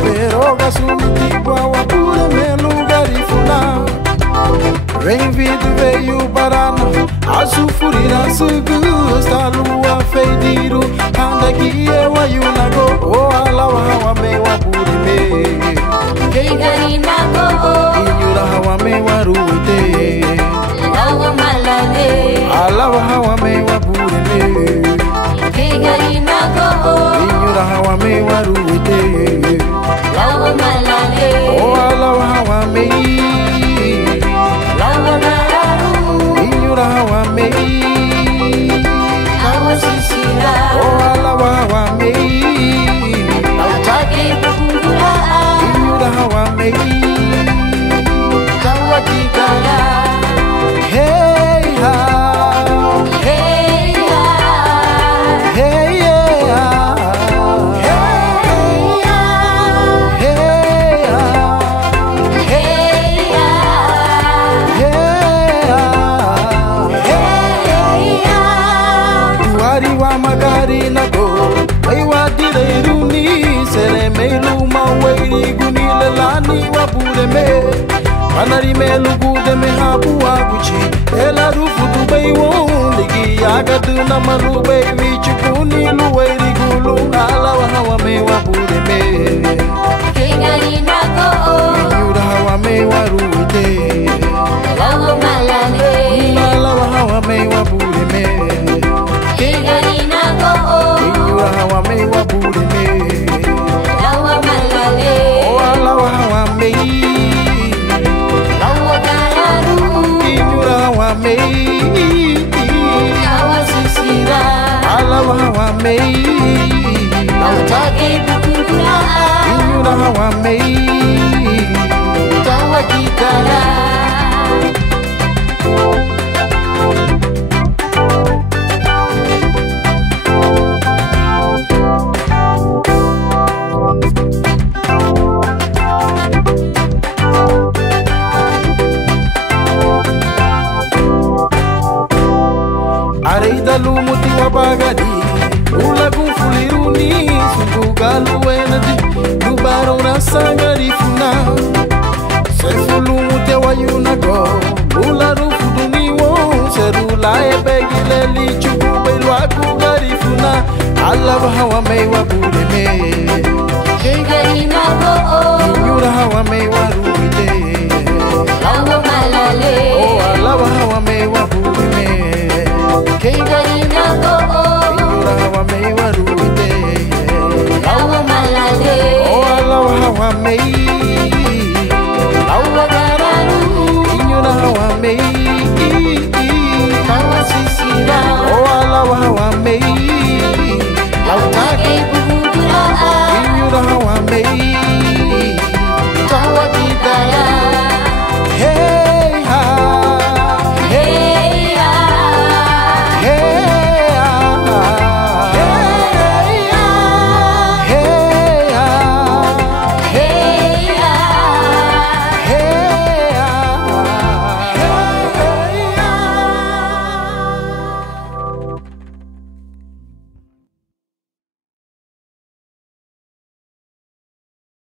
pero gasumitiwa wapure me lugar ifuna. Bem-vindo veio barana, a sufurira segusta lua feitiço, anda aqui eu ayunago, o alawa hawa me wapure me. Kegarina go, Inyura hawa me waruite, lawa malale. alawa hawa me wapure me. Kegarina go, Inyura hawa me waruite, lawa malale. o alawa hawa me. Lawa malaru, Inyura hawa me. lawa sisira. O alawa hawa me. Lautake pakundura, Inyura hawa me. lawa kigara. Hey ha, Hey ya, hey yeah, hey ya, hey ha, hey ya, hey hey ya. Wari wa magari na go, ai wa direruni, sere melu mawairi guni lelani wa bure me. Anari melu gude me habu aguchi, ela rufu du bay won ligi agad na malu bay wich kuni luwairi gulu ala wa hawa me wa bure me. Kegarina go, Inyura hawa me wa ruite, lawa malale. ala wa hawa me wa bure me. Kegarina go, Inyura hawa me wa bure me. lawa malale. O ala wa hawa me. Lawa gararu, Inyura hawa me. lawa sisira. Ala wa hawa me. Lautake pakundura, Inyura hawa me. lawa kigara. Areidalu muti wa bagadi, ulagu fuliruni, sugu galu enadi, lubaro rasangari funa. Sefulu muti wa yunago, ularu fuduni wo, serula ebegile li chugu belwagu gari funa. Allah wa hawa me wa bure me, Kegarina go, inyura hawa me wa ruite. lawa malale. Oh Allah wa hawa me wa bure me, Kegarina go, inyura hawa me wa ruite. lawa malale. Oh Allah wa hawa me.